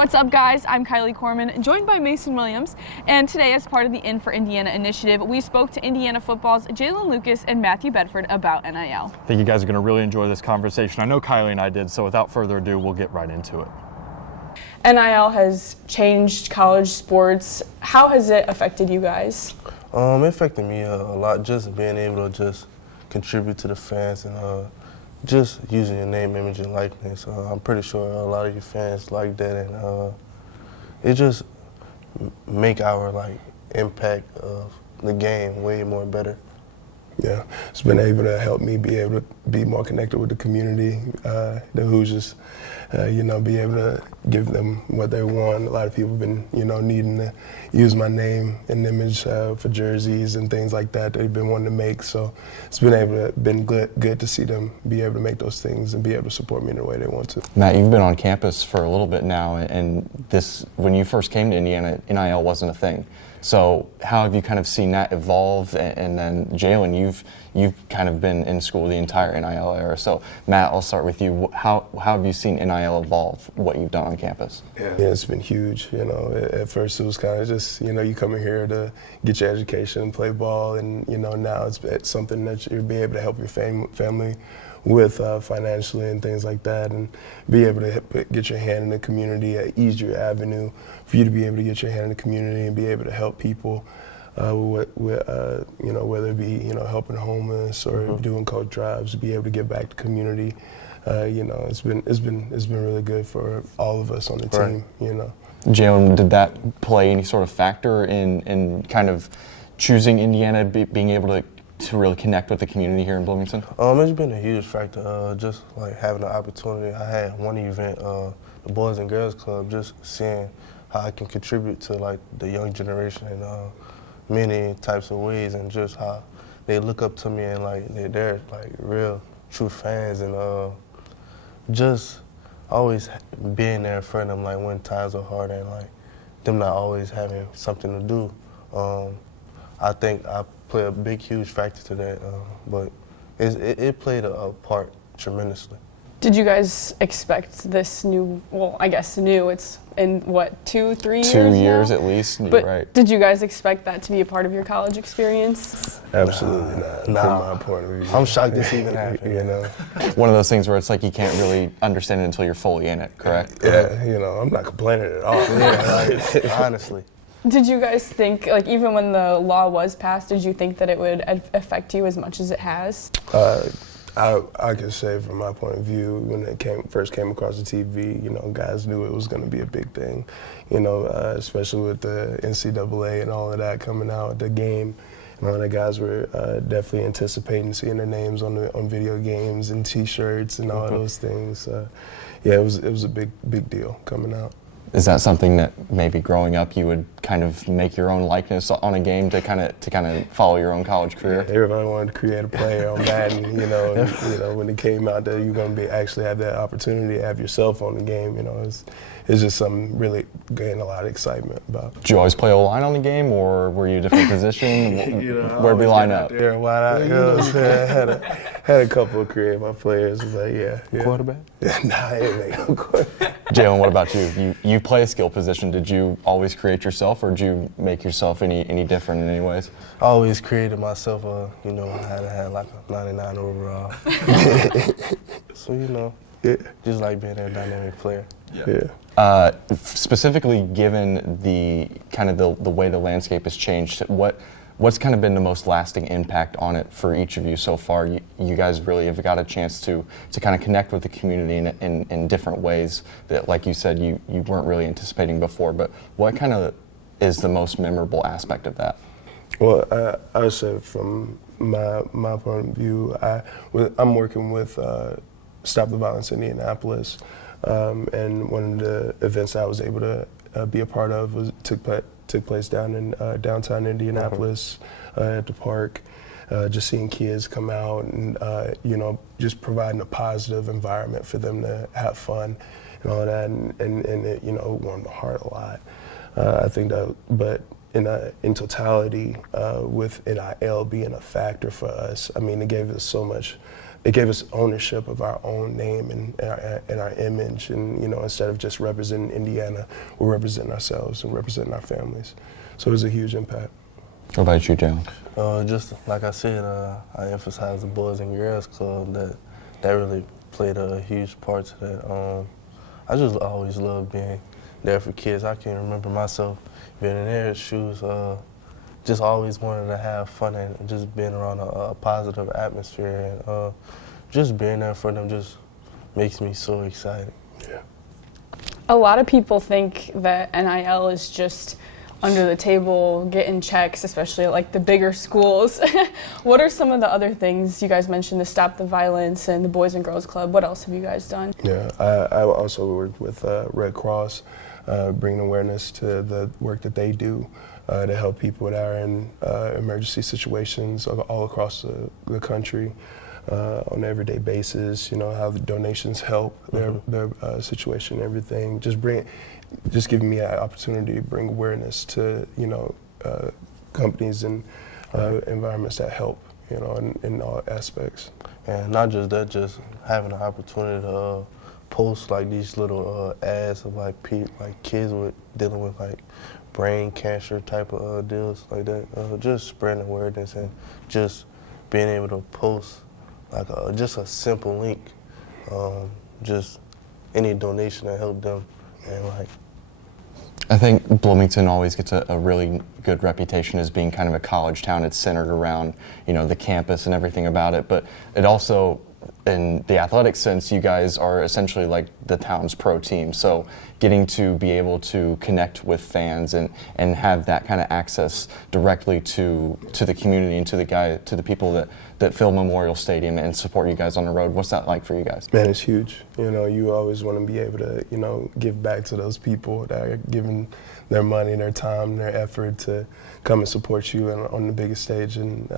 What's up, guys? I'm Kylee Corman, joined by Mason Williams, and today, as part of the In for Indiana initiative, we spoke to Indiana football's Jaylin Lucas and Matthew Bedford about NIL. I think you guys are going to really enjoy this conversation. I know Kylee and I did, so without further ado, we'll get right into it. NIL has changed college sports. How has it affected you guys? It affected me a lot, just being able to just contribute to the fans and just using your name, image, and likeness. I'm pretty sure a lot of your fans like that, and it just make our impact of the game way more better. Yeah, it's been able to help me be able to be more connected with the community, the Hoosiers, be able to give them what they want. A lot of people have been, needing to use my name and image for jerseys and things like that they've been wanting to make. So it's been good to see them be able to make those things and be able to support me in the way they want to. Matt, you've been on campus for a little bit now, and when you first came to Indiana, NIL wasn't a thing. So how have you kind of seen that evolve? And then Jaylin, you've kind of been in school the entire NIL era. So Matt, I'll start with you. How have you seen NIL evolve, what you've done on campus? Yeah, it's been huge. At first it was kind of just, you come in here to get your education, play ball, and now it's something that you'll be able to help your family with financially and things like that, and be able to get your hand in the community, an easier avenue for you to be able to get your hand in the community and be able to help people whether it be helping homeless or doing coat drives, be able to get back to community. It's been really good for all of us on the team. Jaylin, did that play any sort of factor in kind of choosing Indiana, being able to really connect with the community here in Bloomington? It's been a huge factor, just having the opportunity. I had one event, the Boys and Girls Club, just seeing how I can contribute to the young generation in many types of ways, and just how they look up to me and they're real true fans, and just always being there for them when times are hard and them not always having something to do. I think I play a big, huge factor to that, but it played a part tremendously. Did you guys expect this new, it's in 2-3 years 2 years now? At least, but right. Did you guys expect that to be a part of your college experience? Absolutely not, from my point of view. I'm shocked this even happened. One of those things where it's you can't really understand it until you're fully in it, correct? Yeah, I'm not complaining at all. Honestly. Did you guys think, even when the law was passed, did you think that it would affect you as much as it has? I can say from my point of view, when it first came across the TV, guys knew it was going to be a big thing, especially with the NCAA and all of that coming out, the game. All the guys were definitely anticipating seeing their names on video games and T-shirts and all those things. Yeah, it was a big deal coming out. Is that something that maybe growing up you would kind of make your own likeness on a game to kind of follow your own college career? Yeah, everybody wanted to create a player on Madden, when it came out that you're going to actually have that opportunity to have yourself on the game, it's just something really getting a lot of excitement about. Did you always play O-line on the game, or were you a different position? Where'd we line up? There, wide out, had a couple of creative players, but yeah. Quarterback? Nah, I ain't make no quarterback. Jaylin, what about you? You play a skill position. Did you always create yourself, or did you make yourself any different in any ways? I always created myself. I had a 99 overall. So just being a dynamic player. Yeah. Specifically, given the kind of the way the landscape has changed, what's kind of been the most lasting impact on it for each of you so far? You guys really have got a chance to kind of connect with the community in different ways that, like you said, you weren't really anticipating before. But what kind of is the most memorable aspect of that? Well, I would say from my point of view, I'm working with Stop the Violence Indianapolis, and one of the events I was able to be a part of took place down in downtown Indianapolis at the park. Just seeing kids come out and just providing a positive environment for them to have fun and all that, and it warmed my heart a lot. I think that, but in totality, with NIL being a factor for us, it gave us so much it gave us ownership of our own name and our image. And, instead of just representing Indiana, we're representing ourselves and representing our families. So it was a huge impact. What about you, Jaylin? Just like I said, I emphasize the Boys and Girls Club. That really played a huge part to that. I just always loved being there for kids. I can remember myself being in their shoes, just always wanted to have fun and just being around a positive atmosphere. And just being there for them just makes me so excited. Yeah. A lot of people think that NIL is just under the table, getting checks, especially at like the bigger schools. What are some of the other things you guys mentioned, to stop the violence and the Boys and Girls Club? What else have you guys done? Yeah, I also worked with Red Cross, bringing awareness to the work that they do to help people that are in emergency situations all across the country on an everyday basis. How the donations help their situation and everything. Just giving me an opportunity to bring awareness to, companies and environments that help, in all aspects. And not just that, just having an opportunity to post like these little ads of like kids dealing with like brain cancer type of deals like that. Just spreading awareness and just being able to post like just a simple link, just any donation that helped them. And I think Bloomington always gets a really good reputation as being kind of a college town. It's centered around, the campus and everything about it. But it also, in the athletic sense, you guys are essentially like the town's pro team. So getting to be able to connect with fans and have that kind of access directly to the community and to the people that fill Memorial Stadium and support you guys on the road. What's that like for you guys? Man, it's huge. You always want to be able to, give back to those people that are giving their money, their time, their effort to come and support you on the biggest stage and,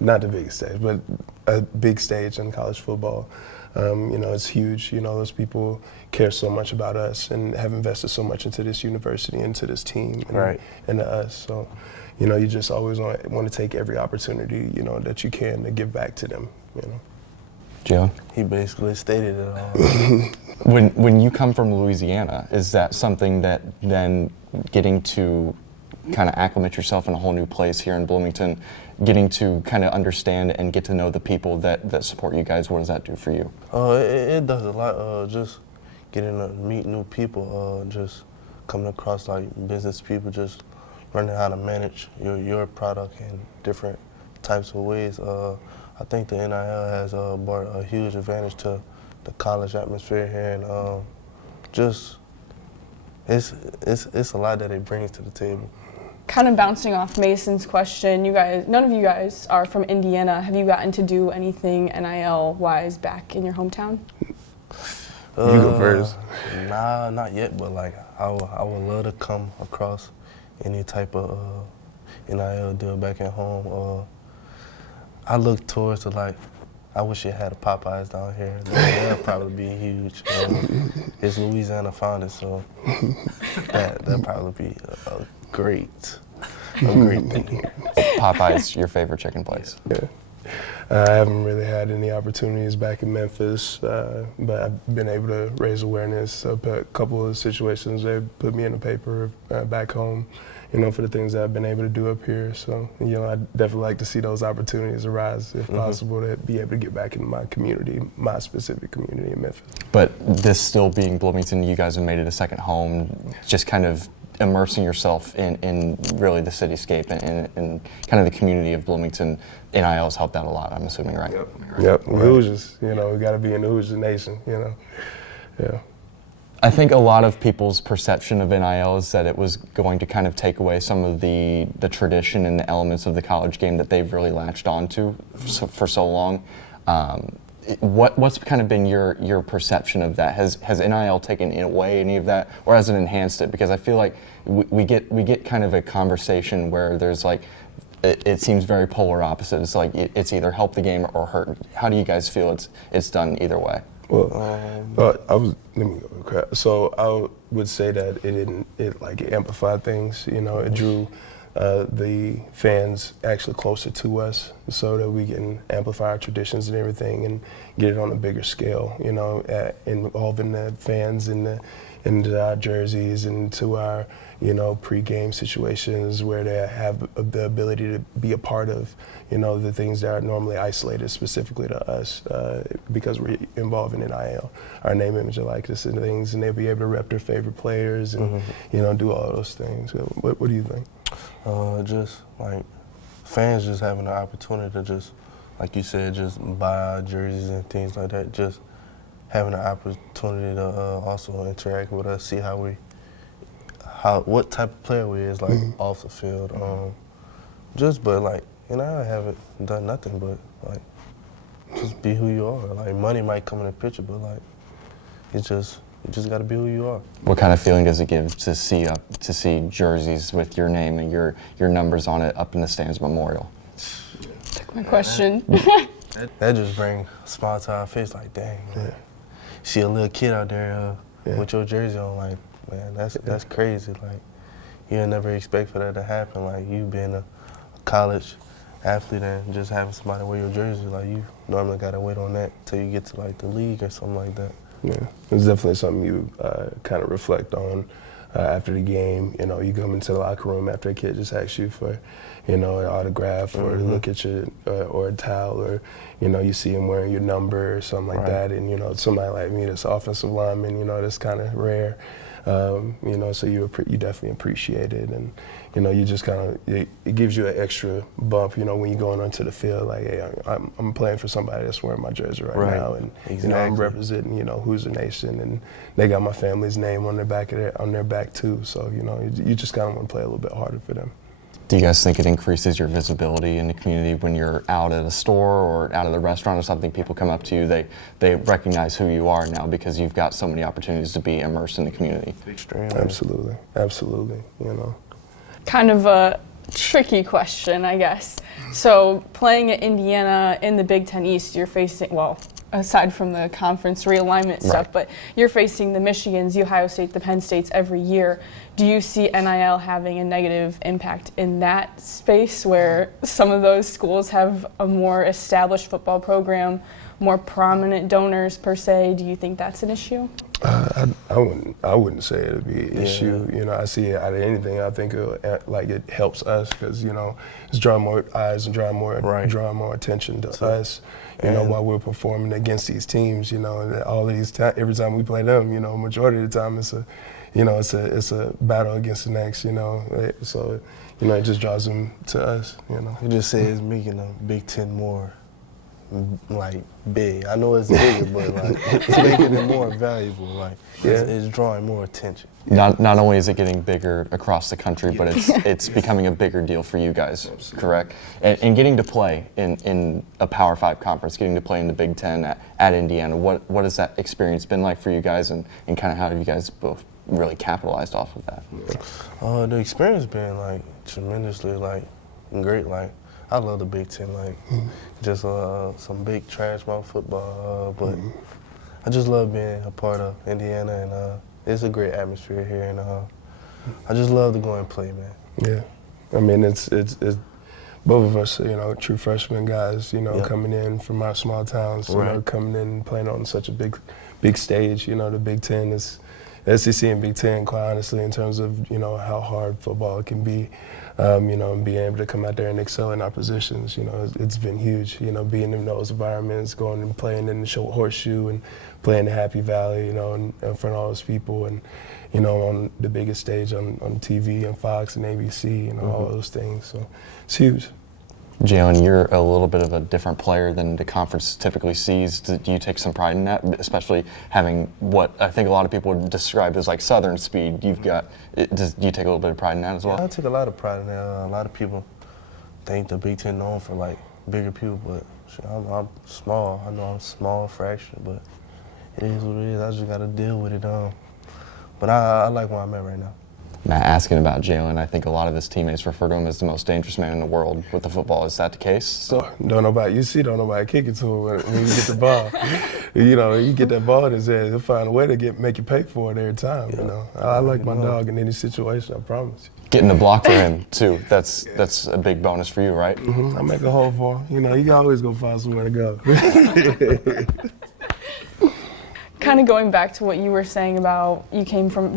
not the biggest stage, but a big stage in college football. It's huge. Those people care so much about us and have invested so much into this university, into this team, and to us. So, you just always want to take every opportunity, that you can to give back to them, Jaylin? he basically stated it all. When you come from Louisiana, is that something that then getting to kind of acclimate yourself in a whole new place here in Bloomington, getting to kind of understand and get to know the people that support you guys, what does that do for you? It does a lot. Just getting to meet new people, just coming across like business people, just learning how to manage your product in different types of ways. I think the NIL has brought a huge advantage to the college atmosphere here, and just it's a lot that it brings to the table. Kind of bouncing off Mason's question, none of you guys are from Indiana. Have you gotten to do anything NIL-wise back in your hometown? You go first. Nah, not yet, but like I would love to come across any type of NIL deal back at home. I look towards I wish it had a Popeyes down here. That'd probably be huge. It's Louisiana founded, so that'd probably be a great thing here. Popeye's your favorite chicken place? Yeah. I haven't really had any opportunities back in Memphis, but I've been able to raise awareness of a couple of situations. They put me in the paper back home, for the things that I've been able to do up here. So, I'd definitely like to see those opportunities arise, if possible, to be able to get back into my community, my specific community in Memphis. But this still being Bloomington, you guys have made it a second home, just kind of immersing yourself in really the cityscape and kind of the community of Bloomington. NIL has helped that a lot, I'm assuming, right? Yep. Hoosiers, we got to be in the Hoosiers Nation, Yeah. I think a lot of people's perception of NIL is that it was going to kind of take away some of the tradition and the elements of the college game that they've really latched onto for so long. What's kind of been your perception of that? Has NIL taken away any of that, or has it enhanced it? Because I feel like we get kind of a conversation where there's like it seems very polar opposite. It's like it's either help the game or hurt. How do you guys feel it's done either way? Well, let me go. So I would say that it amplified things. It drew the fans actually closer to us so that we can amplify our traditions and everything and get it on a bigger scale, you know, involving the fans into our jerseys and to our, you know, pre-game situations where they have the ability to be a part of, you know, the things that are normally isolated specifically to us because we're involved in NIL, our name, image, and likeness and things, and they'll be able to rep their favorite players and, you know, do all those things. So what do you think? Just like fans just having the opportunity to just, like you said, just buy our jerseys and things like that. Just having the opportunity to also interact with us, see what type of player we is, like off the field. But like, you know, I haven't done nothing but like just be who you are. Like money might come in the picture, but like you just got to be who you are. What kind of feeling does it give to see jerseys with your name and your numbers on it up in the stands memorial? Took my question. That just brings a smile to our face. Like, dang, man. See a little kid out there with your jersey on. Like, man, that's crazy. Like, you'll never expect for that to happen. Like, you being a college athlete and just having somebody wear your jersey. Like, you normally gotta wait on that till you get to like the league or something like that. Yeah, it's definitely something you kind of reflect on after the game. You know, you come into the locker room after a kid just asks you for, you know, an autograph or look at your or a towel, or, you know, you see him wearing your number or something like that. And, you know, somebody like me that's offensive lineman, you know, that's kind of rare. You know, so you definitely appreciate it, and, you know, you just kind of, it gives you an extra bump, you know, when you're going onto the field, like, hey, I'm playing for somebody that's wearing my jersey right now, and you know, I'm representing, you know, Hoosier Nation, and they got my family's name on their back too. So, you know, you just kind of want to play a little bit harder for them. Do you guys think it increases your visibility in the community when you're out at a store or out at a restaurant or something? People come up to you, they recognize who you are now because you've got so many opportunities to be immersed in the community. Extremely. Absolutely, you know. Kind of a tricky question, I guess. So playing at Indiana in the Big Ten East, you're facing, well, aside from the conference realignment stuff, but you're facing the Michigans, the Ohio State, the Penn States every year. Do you see NIL having a negative impact in that space where some of those schools have a more established football program, more prominent donors per se? Do you think that's an issue? I wouldn't say it'd be an issue. You know, I see it out of anything. I think it helps us because, you know, it's drawing more eyes and drawing more attention to us. You know, while we're performing against these teams, you know, and all these every time we play them, you know, majority of the time it's a battle against the next. You know, so, you know, it just draws them to us. You know, it just says making the Big Ten more like big. I know it's bigger, but like it's making it more valuable. Like it's drawing more attention. Not only is it getting bigger across the country, but it's becoming a bigger deal for you guys, correct? And getting to play in a Power 5 conference, getting to play in the Big Ten at Indiana, what has that experience been like for you guys, and kind of how have you guys both really capitalized off of that? The experience been like tremendously like great. Like I love the Big Ten, like just some big trash mouth football, but I just love being a part of Indiana, and it's a great atmosphere here, and I just love to go and play, man. Yeah, I mean it's both of us, you know, true freshman guys, you know, coming in from our small towns, you know, coming in and playing on such a big stage. You know, the Big Ten is SEC and Big Ten, quite honestly, in terms of, you know, how hard football can be. You know, and being able to come out there and excel in our positions, you know, it's been huge. You know, being in those environments, going and playing in the Horseshoe and playing the Happy Valley, you know, in front of all those people, and, you know, on the biggest stage on TV and Fox and ABC, you know, all those things. So it's huge. Jaylin, you're a little bit of a different player than the conference typically sees. Do you take some pride in that, especially having what I think a lot of people would describe as like Southern speed? Do you take a little bit of pride in that as well? Yeah, I take a lot of pride in that. A lot of people think the Big Ten known for like bigger people, but I'm small. I know I'm small fraction, but it is what it is. I just got to deal with it. But I like where I'm at right now. Matt, asking about Jaylin, I think a lot of his teammates refer to him as the most dangerous man in the world with the football. Is that the case? So, Don't nobody kick it to him when you get the ball. You know, you get that ball in his head, he'll find a way to make you pay for it every time. You know, I like my dog in any situation. I promise you. getting the block for him too. That's a big bonus for you, right? I make a hole for him. You know, you always gonna find somewhere to go. Kind of going back to what you were saying about you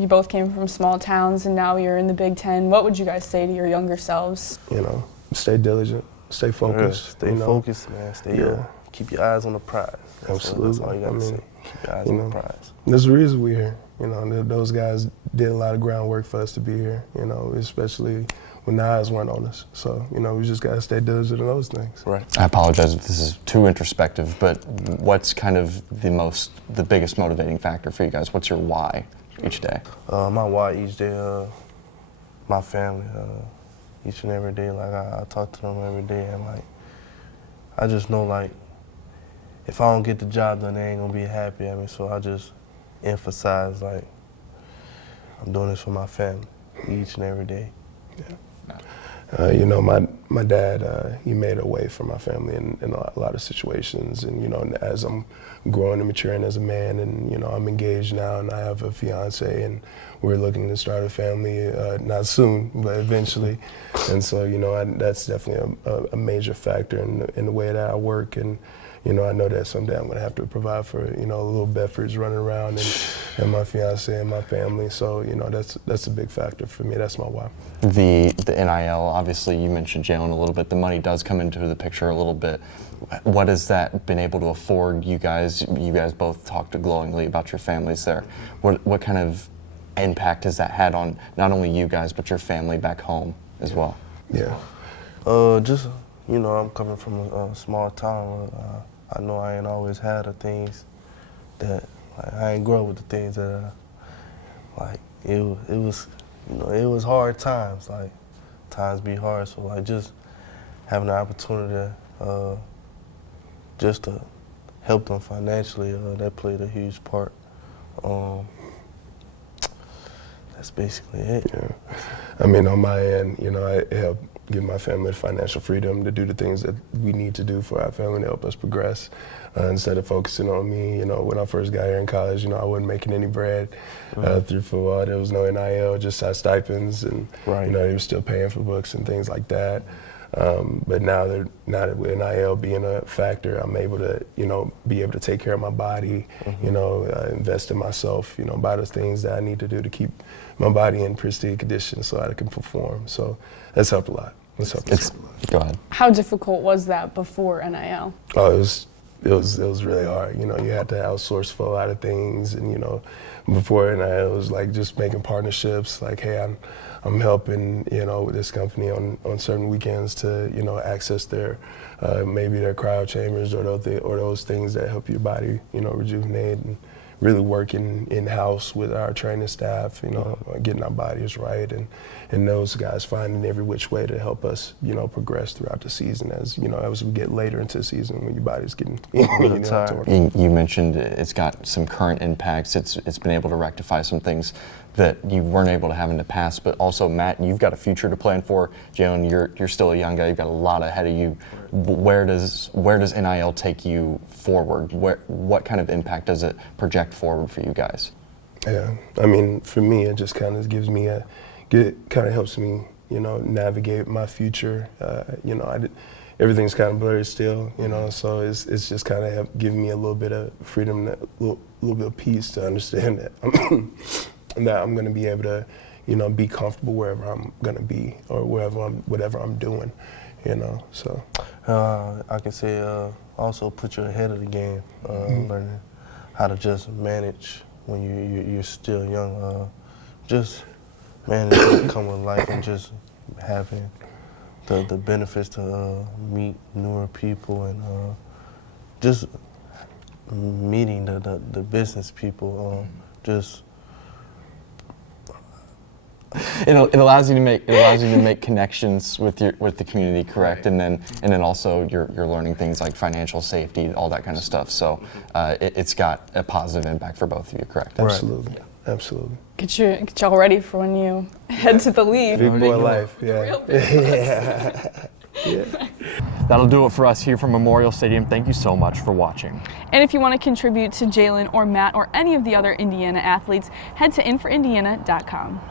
both came from small towns and now you're in the Big Ten. What would you guys say to your younger selves? You know, stay diligent, stay focused. Stay focused, man. Keep your eyes on the prize. That's all you gotta say. Keep your eyes on the prize. There's a reason we're here. You know, those guys did a lot of groundwork for us to be here. You know, especially when the eyes weren't on us. So, you know, we just gotta stay diligent in those things. Right. I apologize if this is too introspective, but what's kind of the biggest motivating factor for you guys? What's your why each day? My why each day, my family, each and every day. Like I talk to them every day, and like I just know like if I don't get the job done, they ain't gonna be happy at me. So I just emphasize like I'm doing this for my family each and every day. Yeah. You know, my dad, he made a way for my family in a lot of situations. And, you know, as I'm growing and maturing as a man and, you know, I'm engaged now and I have a fiance and we're looking to start a family, not soon, but eventually. And so, you know, that's definitely a major factor in the way that I work. And, you know, I know that someday I'm going to have to provide for, you know, little Bedfords running around and my fiance and my family. So, you know, that's a big factor for me. That's my why. The NIL, obviously you mentioned Jaylin a little bit. The money does come into the picture a little bit. What has that been able to afford you guys? You guys both talked glowingly about your families there. What kind of impact has that had on not only you guys, but your family back home as well? Yeah. Just, you know, I'm coming from a small town. I know I ain't always had the things that, like, I ain't grow up with the things that, like, it was, you know, it was hard times. Like, times be hard. So, like, just having the opportunity just to help them financially, that played a huge part. That's basically it. Yeah. I mean, on my end, you know, I help give my family the financial freedom to do the things that we need to do for our family to help us progress. Instead of focusing on me, you know, when I first got here in college, you know, I wasn't making any bread through football. There was no NIL, just our stipends, and you know, they were still paying for books and things like that. But now that with NIL being a factor, I'm able to, you know, be able to take care of my body, you know, invest in myself, you know, buy the things that I need to do to keep my body in pristine condition so that I can perform. So that's helped a lot. Go ahead. How difficult was that before NIL? Oh, it was really hard. You know, you had to outsource for a lot of things, and you know, before NIL it was like just making partnerships. Like, hey, I'm helping, you know, with this company on certain weekends to, you know, access their maybe their cryo chambers or those things that help your body, you know, rejuvenate, and really working in-house with our training staff, you know, getting our bodies right, and those guys finding every which way to help us, you know, progress throughout the season as, you know, as we get later into the season when your body's getting really tired. You mentioned it's got some current impacts. It's been able to rectify some things that you weren't able to have in the past, but also, Matt, you've got a future to plan for. Jaylin, you're still a young guy. You've got a lot ahead of you. Where does NIL take you forward? What kind of impact does it project forward for you guys? Yeah, I mean, for me, it just kind of gives me kind of helps me, you know, navigate my future. You know, everything's kind of blurry still, you know, so it's just kind of giving me a little bit of freedom, a little bit of peace to understand that I'm going to be able to, you know, be comfortable wherever I'm going to be or whatever I'm doing, you know. So I can say also put you ahead of the game, learning how to just manage when you're still young. Just manage what come with life and just having the benefits to meet newer people and just meeting the business people. Just It allows you to make connections with the community, correct? And then also you're learning things like financial safety, all that kind of stuff. So it's got a positive impact for both of you, correct? Absolutely. Yeah. Absolutely. Get y'all ready for when you head to the league. Big boy life. Yeah. Real big Yeah. That'll do it for us here from Memorial Stadium. Thank you so much for watching. And if you want to contribute to Jaylin or Matt or any of the other Indiana athletes, head to inforindiana.com.